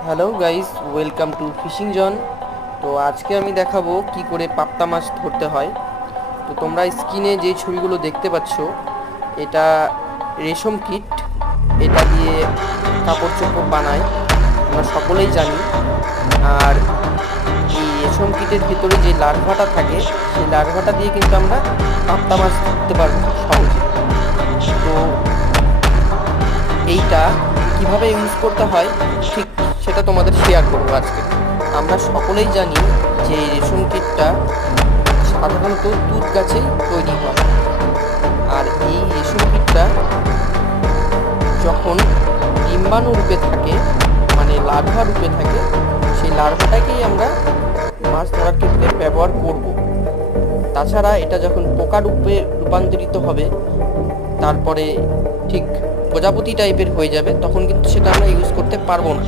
Hello guys, welcome to fishing John. তো আজকে আমি দেখাবো কি করে পাবদা মাছ ধরতে হয়। তো তোমরা স্ক্রিনে যে ছবিগুলো দেখতে পাচ্ছ, এটা রেশম কিট। এটা দিয়ে কাপড় চোপড় বানায়, আমরা সকলেই জানি। আর এই রেশম কিটের ভিতরে যে লার্ভাটা থাকে, সেই লার্ভাটা দিয়ে কিন্তু আমরা পাবদা মাছ ধরতে পারবো সহজে। তো এইটা কিভাবে ইউজ করতে হয় ঠিক সেটা তোমাদের শেয়ার করবো আজকে। আমরা সকলেই জানি যে এই রেশম কিটটা সাধারণত তুঁত গাছেই তৈরি হয়। আর এই রেশম কিটটা যখন ডিম্বাণু রূপে থাকে, মানে লার্ভা রূপে থাকে, সেই লার্ভাটাকেই আমরা মাছ ধরার ক্ষেত্রে ব্যবহার করব। তাছাড়া এটা যখন পোকা রূপে রূপান্তরিত হবে, তারপরে ঠিক প্রজাপতি টাইপের হয়ে যাবে, তখন কিন্তু সেটা আমরা ইউজ করতে পারবো না।